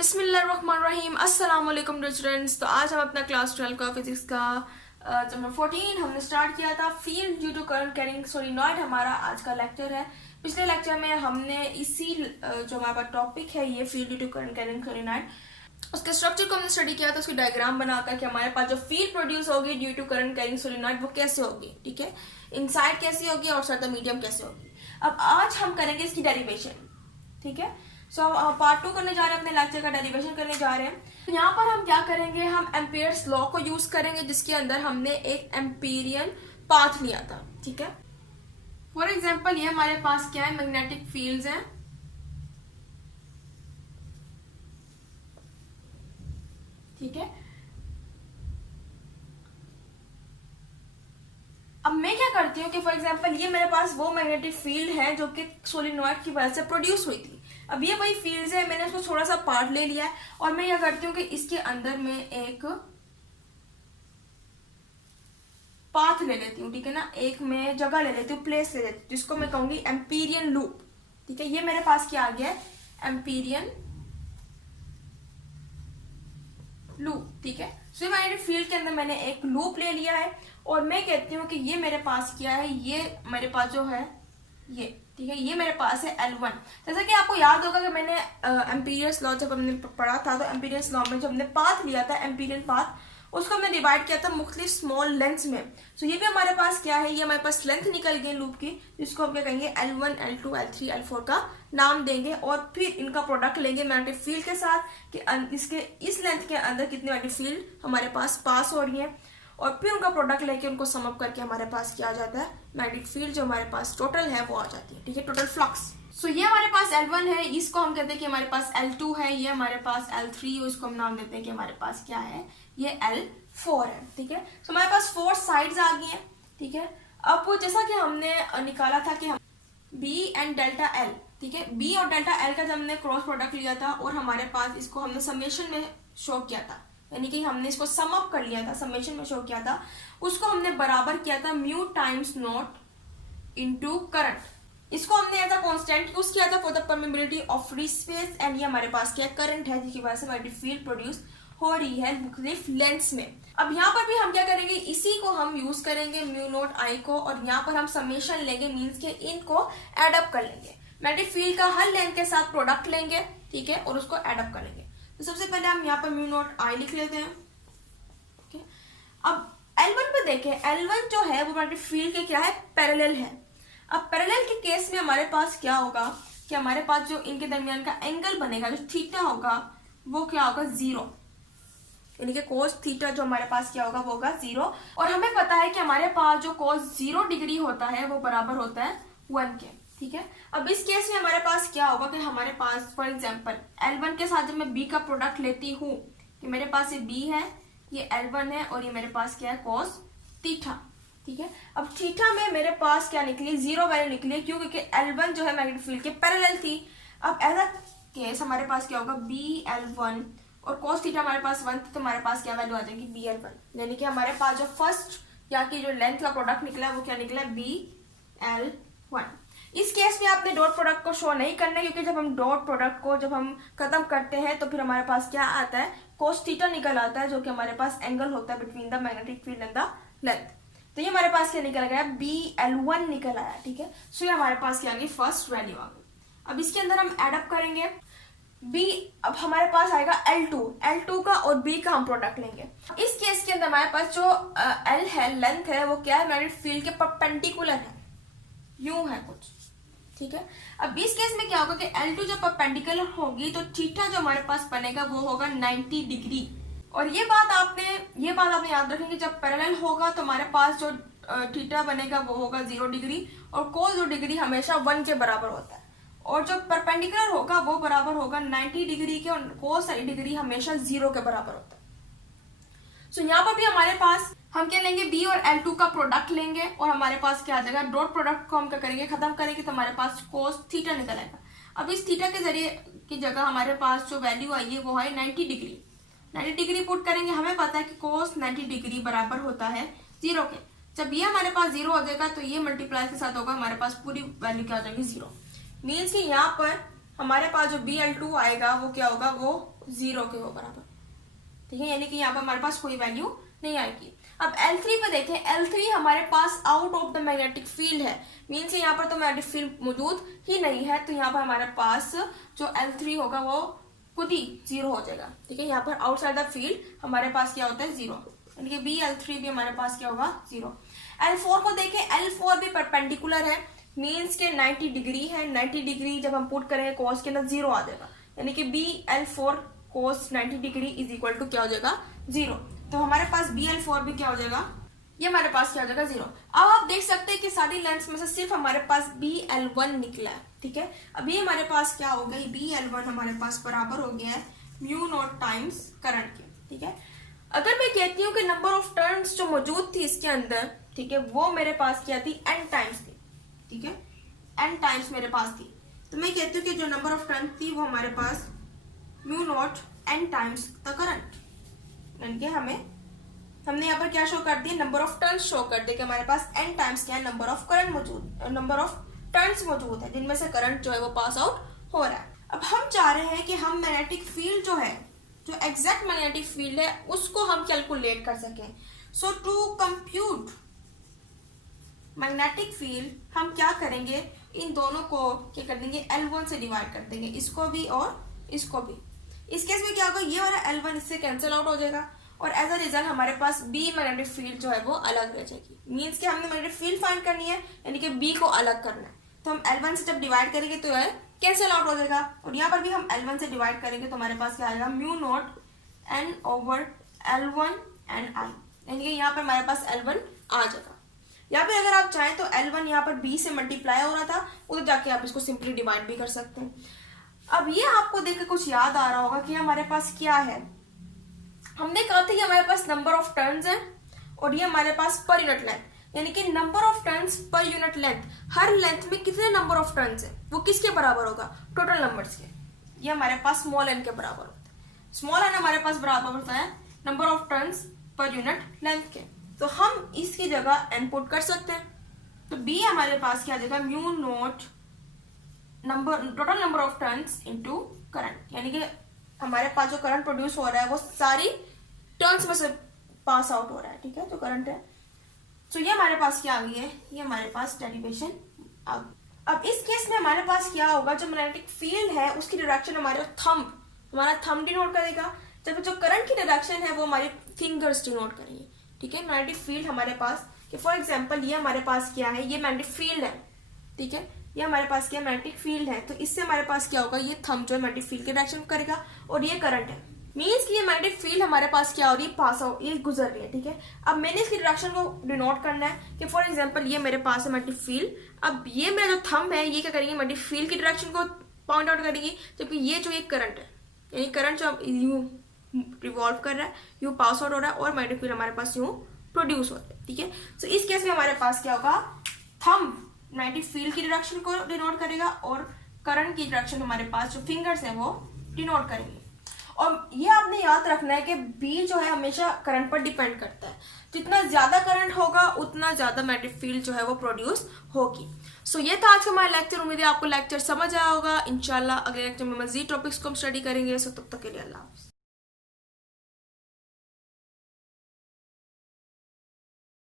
बिस्मिल्लाहिर्रहमानिर्रहीम अस्सलाम वालेकुम स्टूडेंट्स। तो आज हम अपना क्लास 12 का फिजिक्स का चैप्टर 14 हमने स्टार्ट किया था। Field due to current carrying solenoid हमारा आज का लेक्चर है। पिछले लेक्चर में हमने इसी जो हमारा टॉपिक है ये field due to current carrying solenoid, उसके स्ट्रक्चर को हमने स्टडी किया था। उसकी डायग्राम बनाकर कि हमारे पास जो फील्ड प्रोड्यूस होगी due to current carrying solenoid वो कैसे होगी, ठीक है, इनसाइड कैसी होगी और आउटसाइड द मीडियम कैसे होगी। अब आज हम करेंगे इसकी डेरिवेशन, ठीक है। सो पार्ट 2 करने जा रहे हैं, अपने लेक्चर का डेरिवेशन करने जा रहे हैं। यहाँ पर हम क्या करेंगे, हम एम्पियर्स लॉ को यूज करेंगे जिसके अंदर हमने एक एम्पीरियन पाथ लिया था, ठीक है। फॉर एग्जाम्पल ये हमारे पास क्या है, मैग्नेटिक फील्ड्स हैं, ठीक है। अब मैं क्या करती हूँ कि फॉर एग्जाम्पल ये मेरे पास वो मैग्नेटिक फील्ड है जो कि सोलिनॉइड की वजह से प्रोड्यूस हुई थी। अब ये वही फील्ड्स है, मैंने उसको थोड़ा सा पार्ट ले लिया है और मैं क्या करती हूँ कि इसके अंदर मैं एक पाथ ले लेती हूँ, ठीक है ना, एक मैं जगह ले लेती हूँ, प्लेस ले लेती हूँ, जिसको मैं कहूंगी एम्पीरियन लूप, ठीक है। ये मेरे पास क्या आ गया है, एम्पीरियन लूप, ठीक है। सो मैग्नेटिक फील्ड के अंदर मैंने एक लूप ले लिया है और मैं कहती हूँ कि ये मेरे पास क्या है, ये मेरे पास जो है ये, ठीक है, ये मेरे पास है L1। जैसा कि आपको याद होगा कि मैंने एम्पीरियस लॉ जब हमने पढ़ा था तो एम्पीरियस लॉ में जब हमने पाथ लिया था, एम्पीरियन पाथ, उसको हमने डिवाइड किया था मुख्तलिफ स्मॉल लेंथ्स में। सो ये भी हमारे पास क्या है, ये हमारे पास लेंथ निकल गई लूप की, जिसको हम क्या कहेंगे L1, L2, L3, L4 का नाम देंगे और फिर इनका प्रोडक्ट लेंगे मैग्नेटिक फील्ड के साथ कि इसके इस लेंथ के अंदर कितनी मैग्नेटिक फील्ड हमारे पास पास हो रही है और फिर उनका प्रोडक्ट लेके उनको सम अप करके हमारे पास क्या आ जाता है, मैग्नेटिक फील्ड जो हमारे पास टोटल है वो आ जाती है, ठीक है, टोटल फ्लक्स। सो ये हमारे पास L1 है, इसको हम कहते हैं कि हमारे पास L2 है, ये हमारे पास L3 और इसको हम नाम देते हैं कि हमारे पास क्या है, ये L4 है, ठीक है। सो हमारे पास 4 साइड्स आ गई हैं, ठीक है। अब जैसा कि हमने निकाला था कि हम B एंड डेल्टा L, ठीक है, B और डेल्टा L का जब हमने क्रॉस प्रोडक्ट लिया था और हमारे पास इसको हमने समेशन में शो किया था, यानी कि हमने इसको सम अप कर लिया था, समेशन में शो किया था, उसको हमने बराबर किया था mu times not into current. इसको हमने एज अ कांस्टेंट यूज किया था for the permeability of free space and ये हमारे पास क्या करंट है जिसकी वजह से मैग्नेटिक फील्ड प्रोड्यूस हो रही है मुख्तलिफ लेंथ्स में। अब यहाँ पर भी हम क्या करेंगे, इसी को हम यूज करेंगे म्यू नॉट आई को और यहाँ पर हम समेशन लेंगे, मीन्स के इनको एडअप कर लेंगे, मैग्नेटिक फील्ड का हर लेंथ के साथ प्रोडक्ट लेंगे, ठीक है, और उसको एडअप कर लेंगे। तो सबसे पहले हम यहाँ पर म्यू नॉट आई लिख लेते हैं, ठीक है। अब L1 पे देखें, L1 जो है वो मैग्नेटिक फील्ड के क्या है, पैरेलल है। अब पैरेलल के केस में हमारे पास क्या होगा कि हमारे पास जो इनके दरमियान का एंगल बनेगा, जो थीटा होगा वो क्या होगा, 0, यानी कि कोस थीटा जो हमारे पास क्या होगा वो होगा 0। और हमें पता है कि हमारे पास जो कोस 0 डिग्री होता है वो बराबर होता है 1 के, ठीक है। अब इस केस में हमारे पास क्या होगा कि हमारे पास फॉर एग्जांपल L1 के साथ जब मैं B का प्रोडक्ट लेती हूँ कि मेरे पास ये B है, ये L1 है और ये मेरे पास क्या है, कोस थीटा, ठीक है। अब थीटा में मेरे पास क्या निकली, 0 वैल्यू निकली, क्यों, क्योंकि L1 जो है मैग्नेटिक फील्ड के पैरेलल थी। अब ऐसा केस हमारे पास क्या होगा, BL1 और कोस थीटा हमारे पास 1 थी तो हमारे पास क्या वैल्यू आ जाएगी, BL1, यानी कि हमारे पास जो फर्स्ट या की जो लेंथ का प्रोडक्ट निकला है वो क्या निकला है, BL1। इस केस में आपने डॉट प्रोडक्ट को शो नहीं करना, क्योंकि जब हम डॉट प्रोडक्ट को जब हम खत्म करते हैं तो फिर हमारे पास क्या आता है, कोस थीटा निकल आता है, जो कि हमारे पास एंगल होता है between the magnetic field and the length. तो ये हमारे पास क्या निकल गया, BL1 निकल आया, ठीक है। सो ये हमारे पास क्या आ गई, फर्स्ट वैल्यू आ गई। अब इसके अंदर हम एडअप करेंगे B, अब हमारे पास आएगा L2 का और B का हम प्रोडक्ट लेंगे। इस केस के अंदर हमारे पास जो L है, लेंथ है, वो क्या है, मैग्नेटिक फील्ड के परपेंडिकुलर है, यूं है कुछ, ठीक है। अब इस केस में क्या होगा कि L2 जब परपेंडिकुलर होगी तो थीटा जो हमारे पास बनेगा वो होगा 90 डिग्री। और ये बात आपने याद रखेंगे, जब पैरेलल होगा तो हमारे पास जो थीटा बनेगा वो होगा 0 डिग्री और कोस 0 डिग्री हमेशा 1 के बराबर होता है, और जो परपेंडिकुलर होगा वो बराबर होगा 90 डिग्री के और कोस 90 डिग्री हमेशा 0 के बराबर होता है। सो यहाँ पर भी हमारे पास हम क्या लेंगे, B और L2 का प्रोडक्ट लेंगे और हमारे पास क्या आ जाएगा, डॉट प्रोडक्ट को हम क्या करेंगे, खत्म करेंगे तो हमारे पास कोस थीटा निकल आएगा। अब इस थीटा के जरिए की जगह हमारे पास जो वैल्यू आई है वो है 90 डिग्री। 90 डिग्री पुट करेंगे, हमें पता है कि कोस 90 डिग्री बराबर होता है 0 के। जब ये हमारे पास 0 हो जाएगा तो ये मल्टीप्लाई के साथ होगा, हमारे पास पूरी वैल्यू क्या हो जाएगी, 0। मीन्स कि यहाँ पर हमारे पास जो BL2 आएगा वो क्या होगा, वो जीरो के हो बराबर, ठीक है, यानी कि यहाँ पर हमारे पास कोई वैल्यू नहीं आएगी। अब L3 पे देखें, L3 हमारे pass out of the magnetic field है, मीन्स यहाँ पर तो मैग्नेटिक फील्ड मौजूद ही नहीं है, तो यहाँ पर हमारे पास जो L3 होगा वो खुद ही जीरो हो जाएगा, ठीक है। यहाँ पर आउटसाइड द फील्ड हमारे पास क्या होता है, जीरो, यानी कि BL3 भी हमारे पास क्या होगा, जीरो। L4 को देखें, L4 भी परपेंडिकुलर है, मीन्स के 90 डिग्री है, 90 डिग्री जब हम पुट करेंगे कॉस के अंदर जीरो आ जाएगा, यानी कि BL4 cos 90 degree is equal to क्या हो जाएगा, जीरो। तो हमारे पास BL4 भी क्या हो जाएगा, ये हमारे पास क्या हो जाएगा, जीरो। अब आप देख सकते हैं कि सारी लेंथ्स में से सिर्फ हमारे पास BL1 निकला है, ठीक है। अब ये हमारे पास क्या हो गई, BL1 हमारे पास बराबर हो गया है म्यू नॉट टाइम्स करंट के, ठीक है। अगर मैं कहती हूँ कि नंबर ऑफ टर्न्स जो मौजूद थी इसके अंदर, ठीक है, वो मेरे पास क्या थी, n टाइम्स थी, ठीक है, n टाइम्स मेरे पास थी, तो मैं कहती हूँ कि जो नंबर ऑफ टर्न थी वो हमारे पास mu naught n times the current, यानी कि हमने यहाँ पर क्या शो कर दिया, नंबर ऑफ टर्न्स शो कर दिया कि हमारे पास n टाइम्स क्या है, नंबर ऑफ करंट मौजूद, नंबर ऑफ टर्न्स मौजूद है जिनमें से करंट जो है वो पास आउट हो रहा है। अब हम चाह रहे हैं कि हम मैग्नेटिक फील्ड जो है, जो एग्जैक्ट मैग्नेटिक फील्ड है उसको हम कैलकुलेट कर सकें। सो टू कंप्यूट मैग्नेटिक फील्ड हम क्या करेंगे, इन दोनों को क्या कर देंगे, L1 से डिवाइड कर देंगे, इसको भी और इसको भी। इस केस में क्या होगा, ये वाला L1 इससे कैंसिल आउट हो जाएगा और एज अ रिजल्ट हमारे पास B मैग्नेटिक फील्ड जो है वो अलग रह जाएगी, मीन्स कि हमने मैग्नेटिक फील्ड फाइंड करनी है, यानी कि B को अलग करना है, तो हम L1 से जब डिवाइड करेंगे तो यह कैंसिल आउट हो जाएगा, और यहाँ पर भी हम L1 से डिवाइड करेंगे तो हमारे पास क्या आएगा, mu naught n over L1 and I, यानी कि यहाँ पर हमारे पास L1 आ जाएगा। या फिर अगर आप चाहें तो L1 यहाँ पर B से मल्टीप्लाई हो रहा था, उधर जाके आप इसको सिंपली डिवाइड भी कर सकते हैं। अब ये आपको देखकर कुछ याद आ रहा होगा कि हमारे पास क्या है, हमने कहा था कि हमारे पास नंबर ऑफ टर्न्स है और ये हमारे पास पर यूनिट लेंथ, यानी कि number of turns per unit length, her length में कितने नंबर ऑफ टर्न्स है वो किसके बराबर होगा, टोटल नंबर्स के। ये हमारे पास स्मॉल n के बराबर होता है, स्मॉल n हमारे पास बराबर होता है number of turns per unit length के, तो हम इसकी जगह n पुट कर सकते हैं, तो B हमारे पास क्या आ जाएगा, mu naught total number of turns into current, यानी कि हमारे पास जो करंट प्रोड्यूस हो रहा है वो सारी टर्न्स में से पास आउट हो रहा है, ठीक है, जो करंट है। तो ये हमारे पास क्या आ गई है, ये हमारे पास डेरिवेशन आ गई। अब इस केस में हमारे पास क्या होगा, जो मैग्नेटिक फील्ड है उसकी डायरेक्शन हमारा थंब डिनोट करेगा, जब जो करंट की डायरेक्शन है वो हमारी फिंगर्स डिनोट करेंगे, ठीक है। मैग्नेटिक फील्ड हमारे पास कि फॉर एग्जांपल ये हमारे पास क्या है, ये मैग्नेटिक फील्ड है, ठीक है, ये हमारे पास क्या मैग्नेटिक फील्ड है, तो इससे हमारे पास क्या होगा, ये थंब जो है मैग्नेटिक फील्ड के डायरेक्शन करेगा और ये करंट है, मीन्स कि ये मैग्नेटिक फील्ड हमारे पास क्या हो रही है, पास आउट, ये गुजर रही है, ठीक है। अब मैंने इसकी डायरेक्शन को डिनोट करना है कि फॉर एग्जांपल ये मेरे पास है मैग्नेटिक फील्ड, अब ये मेरा जो थंब है ये क्या करेंगे, मैग्नेटिक फील्ड की डायरेक्शन को पॉइंट आउट करेगी, जबकि ये जो ये करंट है, यानी करंट जो यूं रिवॉल्व कर रहा है, यूं पास आउट हो रहा है और मैग्नेटिक फील्ड हमारे पास यूं प्रोड्यूस होता है, ठीक है। तो इस केस में हमारे पास क्या होगा, थंब मैग्नेटिक फील्ड की डायरेक्शन को डिनोट करेगा और करंट की डायरेक्शन हमारे पास जो फिंगर्स हैं वो डिनोट करेंगे। और ये आपने याद रखना है कि B जो है हमेशा करंट पर डिपेंड करता है, जितना ज्यादा करंट होगा उतना ज्यादा मैग्नेटिक फील्ड जो है वो प्रोड्यूस होगी। सो ये था आज का हमारा लेक्चर, उम्मीद है आपको लेक्चर समझ आया होगा। इंशाल्लाह अगले लेक्चर में मजीद टॉपिक्स को हम स्टडी करेंगे, सो तब तक के लिए अल्लाह हाफ़िज़।